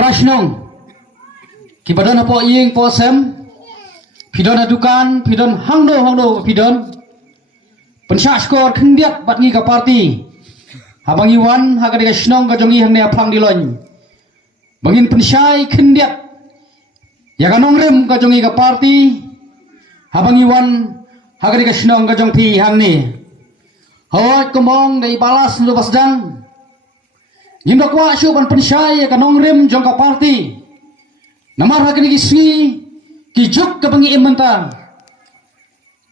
Prashnong kibadon apo iyeng po sem pidon adukan pidon hangdo pidon pensyaskor kendiat bat ngi ka parti habang iwan haga de snong ka jongi hang ne aplang dilon bangin pensyai kendiat ya kanong rem ka jongi ka parti habang iwan haga de snong ka jong pi hang ni hawat kumong dai balas ndo basdang Yimba kwa syu ban pensyai ka nongrem jong ka parti. Namar ha kini kisni ki juk ka bangi imenta.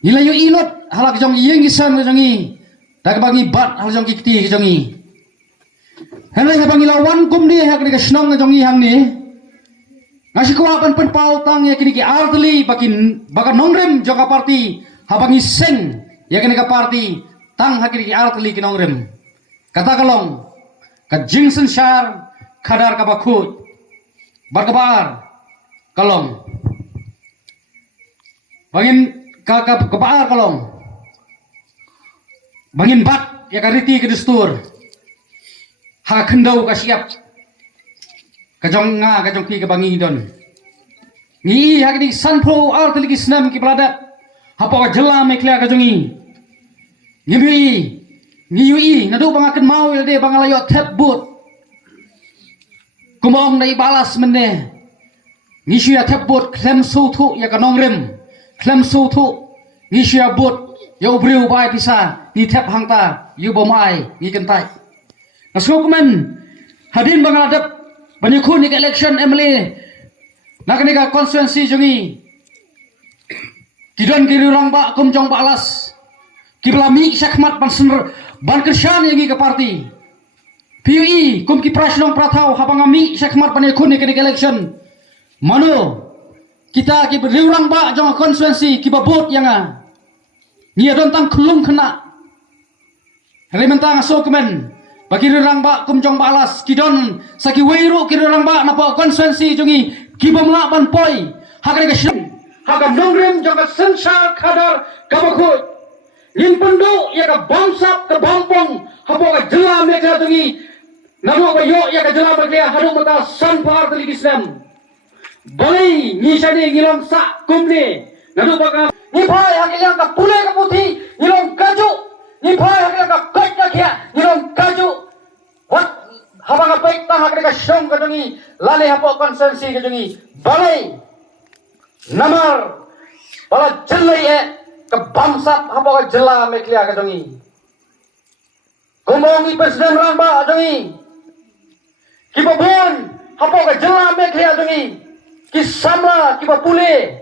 Ilayu ilot halak jong yeng isan ka jongi. Da ka bangi bat hal jong kiti ka jongi. Henry ha bangi lawan kum di ha kini ka snong ka jongi hang ni. Ngasi kwa ban penpau tang ya kini ki artli bakin baka nongrem jong ka parti ha bangi seng ya kini ka parti tang ha kini ki artli ki nongrem. Kata kalong ka jingsen syar kadar ka bakut barkabar kalong bangin ka kebaar kalong bangin bat ya ka riti ke destur ha kendau ka siap ka jong nga ka jong pi ka bangi don ni ha ki sanpro artli ki snam ki bladat ha pa jela me klia ka jongi ni yui nadu bangaken mau de bangalayo tep but kumong nai balas menne ni sia tep but klem su thu ya kanong rem klem su thu ni sia but ya ubriu bai pisa ni tep hangta yu bomai ni kentai nasukmen hadin bangadap banyakun ni election emily naknika constituency jongi kidon kirurang ba kumjong balas kiblami sakmat bansener ban kersan yang ke parti PUI kum ki prasnong pratau habang ami sakmat pan ekun ke election mano kita ki riurang ba jong constituency ki babot yang ni adon tang khulung khna rementang so kemen bagi riurang ba kum jong balas kidon saki weiru ki riurang ba napa constituency jongi ki bamla ban poi hagre ke shin hagam nongrem jong sensar kadar kabakut Limpendo ya ka bangsap ka bampong hapo ka jela meka tungi namo ka yo ya ka jela meka haru mata sanpar tali kisam balai ni sane ngilong sa kumne namo ka ni phai hakilang ka pule ka puthi ngilong kaju ni phai hakilang ka kai ka khia ngilong kaju wat habang ka pai ta hakre ka shong ka tungi lale hapo konsensi ka tungi balai namar bala jelai kebangsap apa ka jela meklia ka jongi kumongi presiden ramba jongi kibabon apa ka jela meklia jongi kisamla kibapule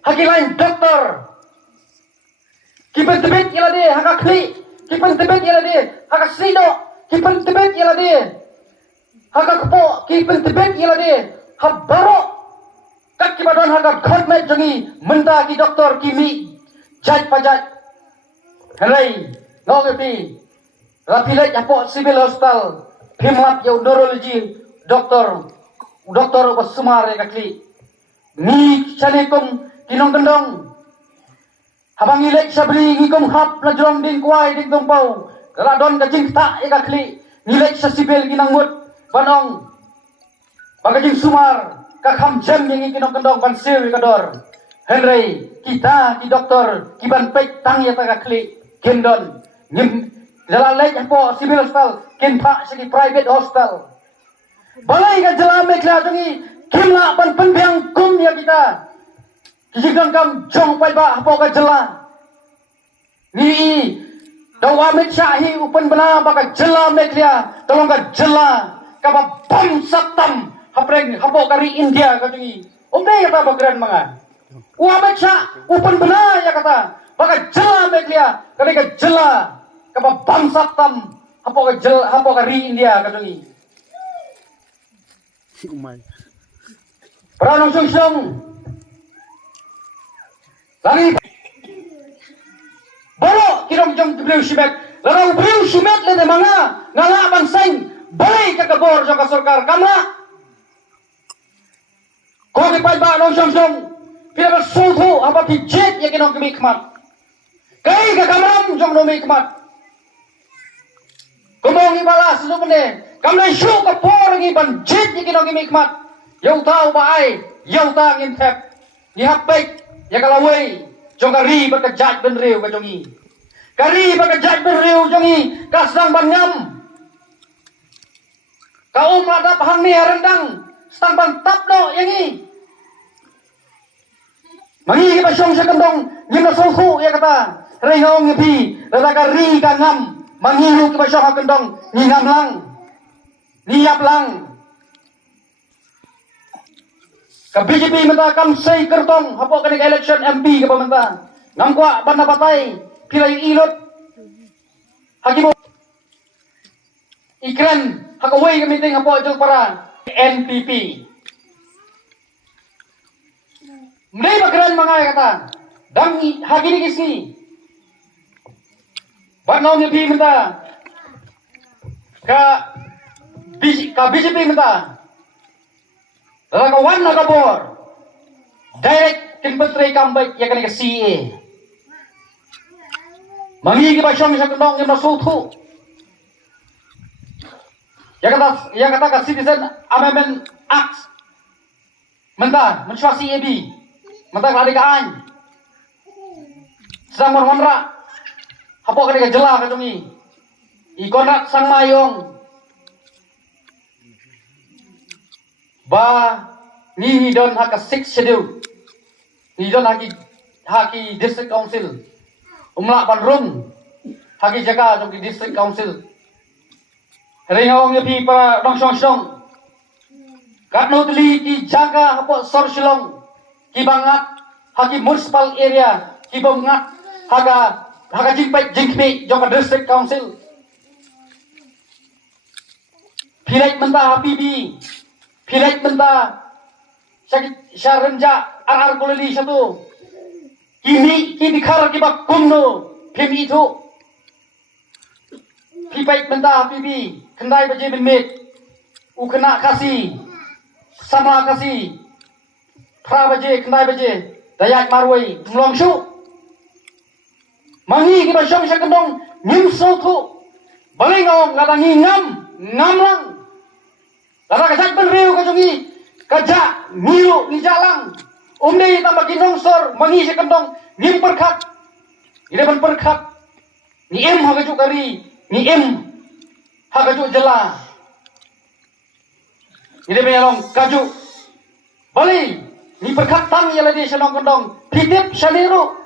hakilain dokter kipentebet ila de hakakli kipentebet ila de hakasido kipentebet ila de hakakpo kipentebet ila de habaro kak kibadon hakak khotmet jongi menta ki dokter kimi Jaj pajak, helai, nongepi, rapilet apo civil hospital, himlat yau neurologi, doktor bersumar ya kakli, ni canikum kinong gendong, habang ilek sabri ngikum hap lajrong ding kuai ding tumpau, kaladon kajing tak ya kakli, nilek sa civil kinangut, banong, bagajing sumar, kakam jam yang kinong gendong bansil kador. Henry kita ki doktor ki ban pek tang ya ta kli gendon nim dalalai apo civil hospital ken pa segi private hospital balai ka jelame kla jongi kimna ban penbiang kum ya kita kijang kam jong pai ba apo ka jela ni daw amit syahi upan bena ba ka jela meklia tolong ka jela ka ba bam satam hapreng apo kari India ka jongi umbe ya ta bagran manga Uamecha upan benar ya kata, maka jela meklia, kali ke jela, kapa bangsat tam, apa ke ri India kadungi. Peranong sung lagi, baru kirong jom beliau simet, lalu beliau simet lede manga, ngala banseng, balik ke kebor jom kasurkar kamla. Kau dipai ba nong sung. Kita bersuhu apa pijet yang kita kemikmat. Kai ke kamram jom no mikmat. Kumong ibalas lu mene Kamlay syu ka por ngi ban jit ni kinong mikmat. Yau tau ba ai, yau ta ngin thep. Ni hapek ya kalawai. Jong kari ba ka jat ben riu ka jongi. Kari ba ka jat ben riu jongi ka sang ban ngam. Ka radap hang ni rendang stang ban tap do yangi. Mangi ki ba syong sa kandong ngim na suhu ya kata. Rehong ngi pi, rada ka ri ka ngam. Mangi hu ki ba syong ha kandong ni ngam lang. Niap lang. Ka BJP menta kam sei kertong hapo ka election MP ka pamenta. Ngam kwa ban na patay pilay ilot. Hakibo ikren hakaway ka meeting hapo jol para NPP. Mday bagran mga kata. Dang hagini kisi. Banaw ni pi menta. Ka BJP menta. Lakawan na kabor. Direct kinpatray kambay ya kanika CA. Mangigi ba siyang isang kanong yung nasuto. Ya kata ka Citizen Amendment Act. Menta, mensyua CAB. Menta keladikaan. Sedang merwanra. Hapo kanika jela kadungi. Ikonak sang mayong. Ba ni don haka 6 schedule. Ni don haki district council. Umla panrum haki jaga jong district council. Ringawang yapi para dong song. Katno tuli ki jaga hapo sor silong. Ki bangat haki municipal area. Ki bangat haka jingpi jong district council. Pilek menta HPB. Pilek menta Syarenja ar kulili satu. Kini khar kiba kumno pimi itu. Pipai menta pibi kendai baje benmit. Ukena kasi sama kasi. Pra baje kendai baje dayak marwai mlongsu. Mangi kiba syong syakendong ngim sotu. Balingong ladangi ngam lang. Lada kajak benriu kajongi kajak miru ni jalang. Umdei tambah kinongsor mangi syakendong ngim perkat. Ida ban perkat. Ni em hagajuk kari, ni em hagajuk jela. Ida belong kaju. Bali ni perkat tang yala di senong kendong. Pidip saliru.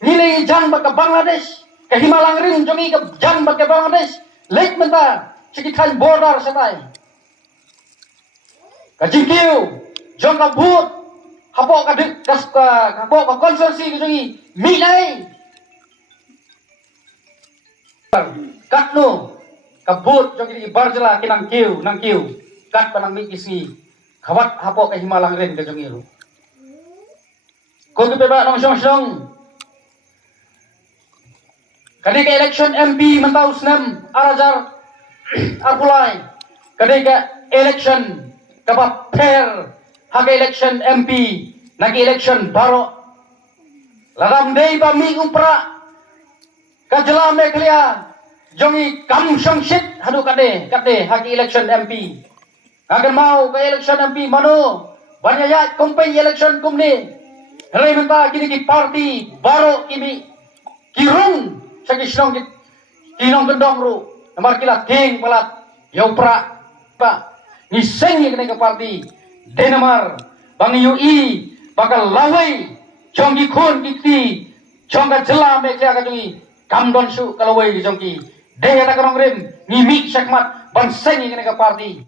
Nilai jan baka Bangladesh. Ke Himalang rin jongi ke jan baka Bangladesh. Lek menta sekitar border setai. Kajingkiu jong kabut hapo ka konsensi jongi milai. Katno kabut jongi barjela kinang kiu kat panang mikisi kawat hapo ka Himalang rin ka jongi ru. Ko ke beba nang syong kadi ka election MP mentaus nem arajar arpulai kadi ka election kaba fair haga election MP nagi election baro laram dei ba mi umpra kajela me klia jongi kam shit hadu kade hagi election MP agar mau ke election MP mano banyaya kompai election kumni hele menta kini ki party baro kimi kirung sagi sinong kinong gendong ru namar kila ting palat yaupra pa ni sengi kena ke parti Denmark bang UI bakal lawai jongki khun kiti jongka jela me kya ka jongi kamdon su kalawai jongki deya ta karong rem ni mi sakmat bang sengi kena ke parti